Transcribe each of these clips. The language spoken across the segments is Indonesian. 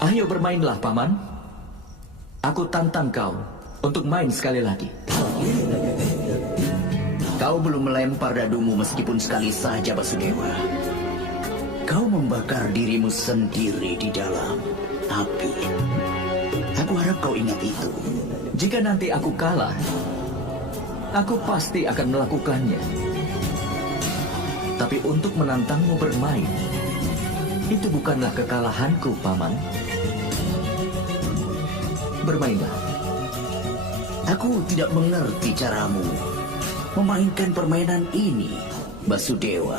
Ayo bermainlah, Paman. Aku tantang kau untuk main sekali lagi. Kau belum melempar dadumu meskipun sekali saja, Basudewa. Kau membakar dirimu sendiri di dalam api. Aku harap kau ingat itu. Jika nanti aku kalah, aku pasti akan melakukannya. Tapi untuk menantangmu bermain, itu bukanlah kekalahanku, Paman. Bermainlah. Aku tidak mengerti caramu memainkan permainan ini, Basudewa.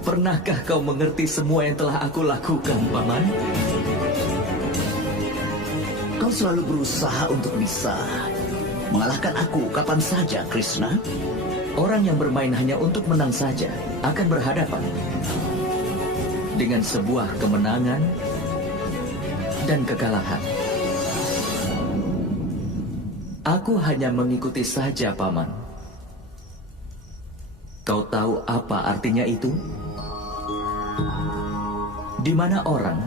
Pernahkah kau mengerti semua yang telah aku lakukan, Paman? Kau selalu berusaha untuk bisa mengalahkan aku kapan saja, Krishna. Orang yang bermain hanya untuk menang saja akan berhadapan dengan sebuah kemenangan dan kekalahan. Aku hanya mengikuti saja, Paman. Kau tahu apa artinya itu? Di mana orang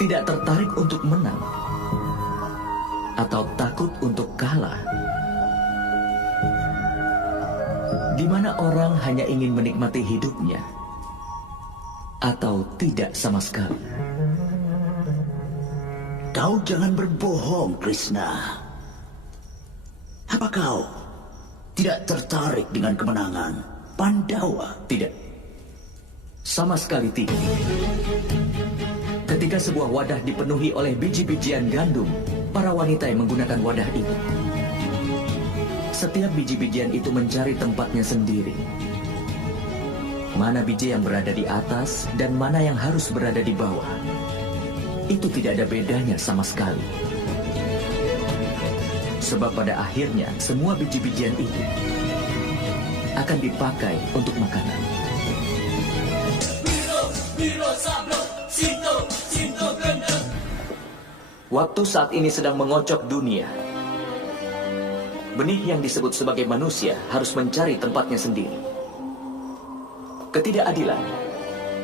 tidak tertarik untuk menang atau takut untuk kalah. Di mana orang hanya ingin menikmati hidupnya atau tidak sama sekali. Kau jangan berbohong, Krishna. Apa kau tidak tertarik dengan kemenangan Pandawa? Tidak. Sama sekali tidak. Ketika sebuah wadah dipenuhi oleh biji-bijian gandum, para wanita yang menggunakan wadah itu, setiap biji-bijian itu mencari tempatnya sendiri. Mana biji yang berada di atas dan mana yang harus berada di bawah. Itu tidak ada bedanya sama sekali. Sebab pada akhirnya semua biji-bijian itu akan dipakai untuk makanan. Waktu saat ini sedang mengocok dunia. Benih yang disebut sebagai manusia harus mencari tempatnya sendiri. Ketidakadilan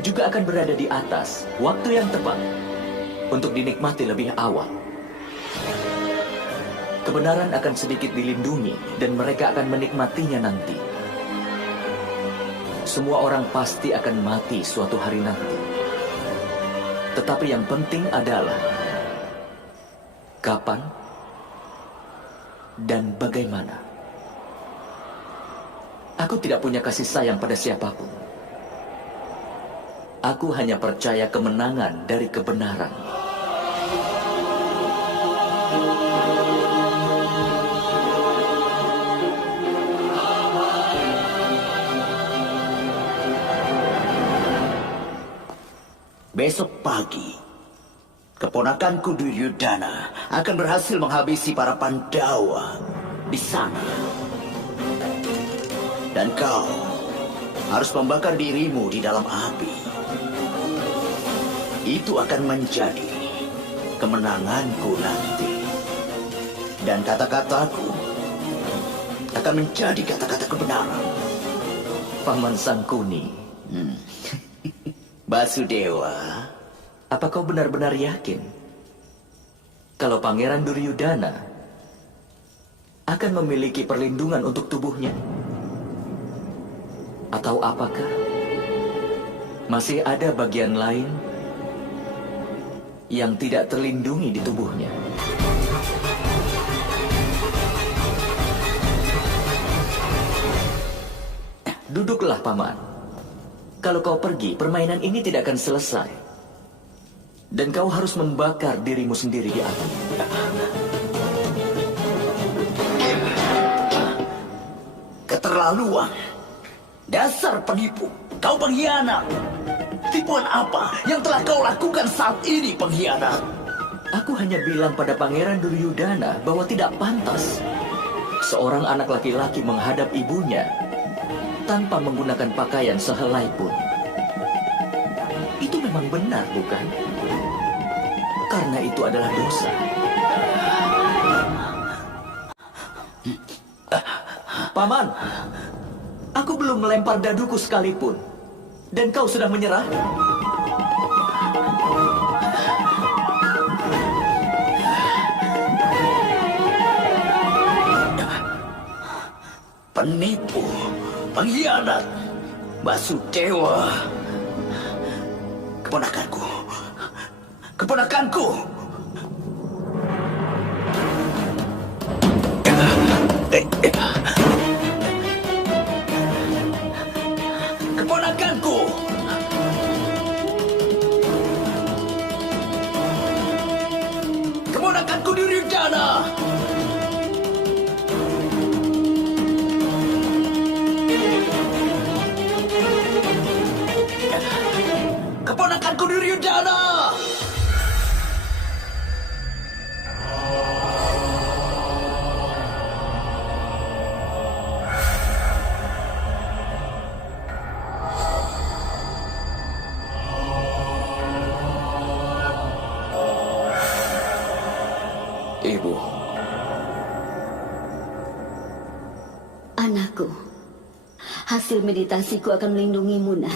juga akan berada di atas waktu yang tepat untuk dinikmati lebih awal. Kebenaran akan sedikit dilindungi dan mereka akan menikmatinya nanti. Semua orang pasti akan mati suatu hari nanti. Tetapi yang penting adalah kapan dan bagaimana. Aku tidak punya kasih sayang pada siapapun. Aku hanya percaya kemenangan dari kebenaran. Besok pagi, keponakanku Duryudana akan berhasil menghabisi para Pandawa di sana. Dan kau harus membakar dirimu di dalam api. Itu akan menjadi kemenanganku nanti. Dan kata-kataku akan menjadi kata-kata kebenaran. Paman Sangkuni. Basudewa, Apa kau benar-benar yakin kalau Pangeran Duryudana akan memiliki perlindungan untuk tubuhnya? Atau apakah masih ada bagian lain yang tidak terlindungi di tubuhnya? Duduklah, Paman. Kalau kau pergi, permainan ini tidak akan selesai. Dan kau harus membakar dirimu sendiri di api. keterlaluan. Dasar penipu, kau pengkhianat. Tipuan apa yang telah kau lakukan saat ini, pengkhianat? Aku hanya bilang pada Pangeran Duryudana bahwa tidak pantas seorang anak laki-laki menghadap ibunya tanpa menggunakan pakaian sehelai pun. Itu memang benar, bukan? Karena itu adalah dosa. Paman, aku belum melempar daduku sekalipun. Dan kau sudah menyerah? Penipu, pengkhianat, Basudewa. Keponakanku. Keponakanku. Keponakanku. Keponakanku Duryudana. Keponakanku Duryudana. Ibu. Anakku, hasil meditasiku akan melindungimu, nak.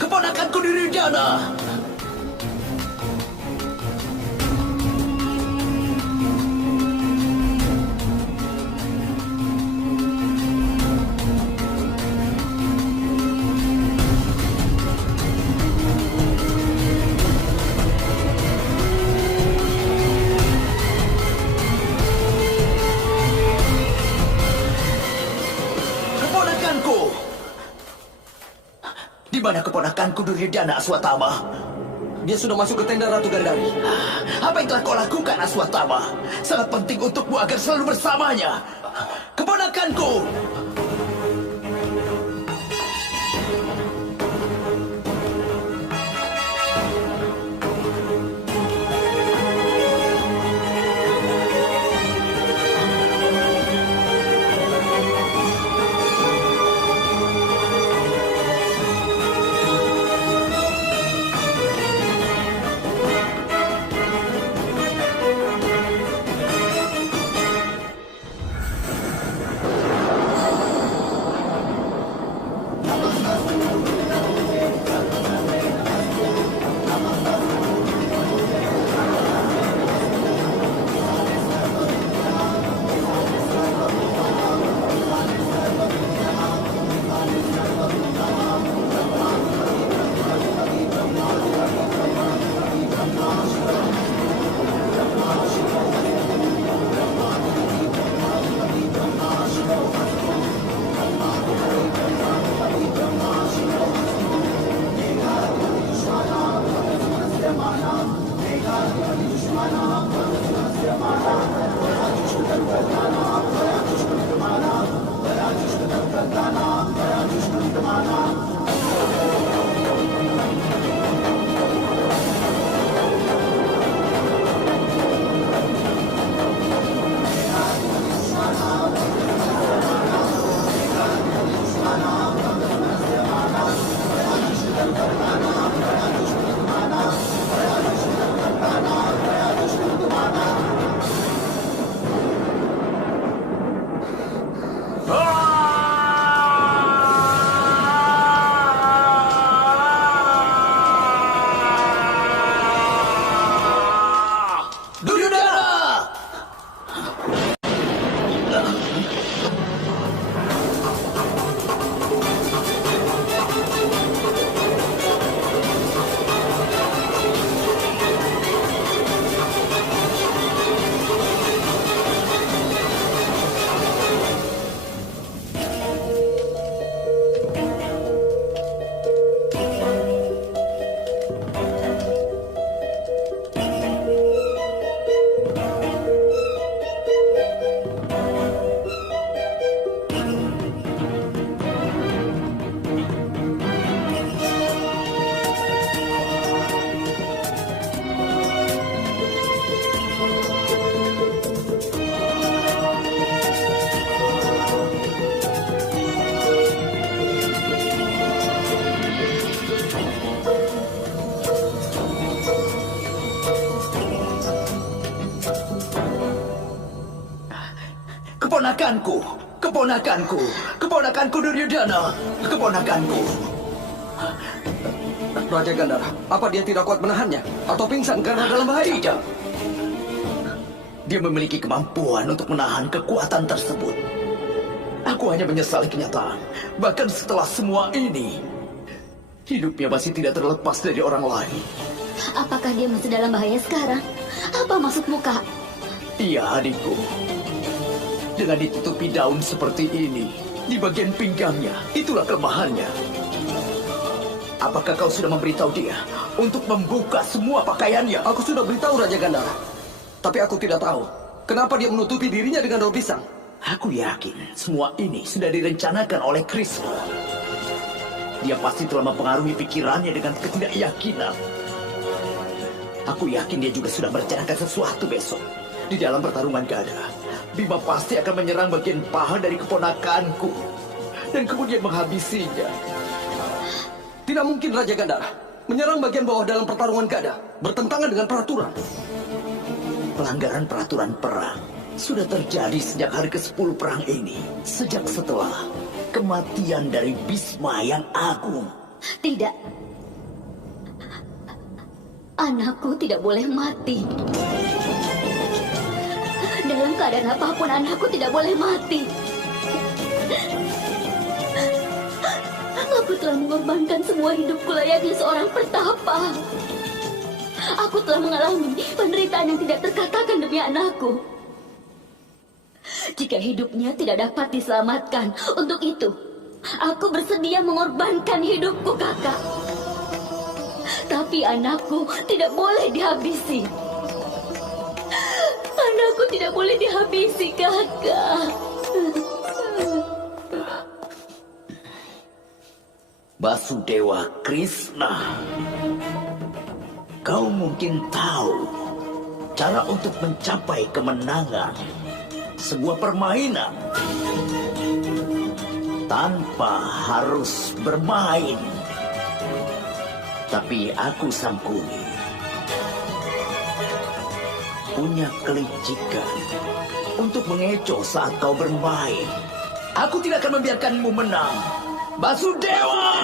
Keponakanku Duryudana. Keponakanku. Di mana keponakanku Duryudana, Aswatama? Dia sudah masuk ke tenda Ratu Gandhari. Apa yang telah kau lakukan, Aswatama? Sangat penting untukmu agar selalu bersamanya. Keponakanku. Keponakanku, keponakanku, keponakanku Duryodhana, keponakanku. Raja Gandhara, apa dia tidak kuat menahannya? Atau pingsan karena dalam bahaya? Tidak. Dia memiliki kemampuan untuk menahan kekuatan tersebut. Aku hanya menyesali kenyataan. Bahkan setelah semua ini, hidupnya masih tidak terlepas dari orang lain. Apakah dia masih dalam bahaya sekarang? Apa maksudmu, Kak? Iya, adikku. Dengan ditutupi daun seperti ini, di bagian pinggangnya, itulah kelemahannya. Apakah kau sudah memberitahu dia untuk membuka semua pakaiannya? Aku sudah beritahu Raja Gandhara. Tapi aku tidak tahu kenapa dia menutupi dirinya dengan daun pisang. Aku yakin semua ini sudah direncanakan oleh Krishna. Dia pasti telah mempengaruhi pikirannya dengan ketidakyakinan. Aku yakin dia juga sudah merencanakan sesuatu besok. Di dalam pertarungan gada, Bima pasti akan menyerang bagian paha dari keponakanku dan kemudian menghabisinya. Tidak mungkin Raja Gandhara menyerang bagian bawah dalam pertarungan gada. Bertentangan dengan peraturan. Pelanggaran peraturan perang sudah terjadi sejak hari ke-10 perang ini. Sejak setelah kematian dari Bhisma yang agung. Tidak. Anakku tidak boleh mati. Dalam keadaan apapun anakku tidak boleh mati. Aku telah mengorbankan semua hidupku layaknya seorang pertapa. Aku telah mengalami penderitaan yang tidak terkatakan demi anakku. Jika hidupnya tidak dapat diselamatkan, untuk itu aku bersedia mengorbankan hidupku, Kakak. Tapi anakku tidak boleh dihabisi. Anakku tidak boleh dihabisi, Kakak. Basudewa Krishna, kau mungkin tahu cara untuk mencapai kemenangan. Sebuah permainan tanpa harus bermain. Tapi aku Sangkuni punya kelicikan untuk mengecoh saat kau bermain. Aku tidak akan membiarkanmu menang, Basudewa!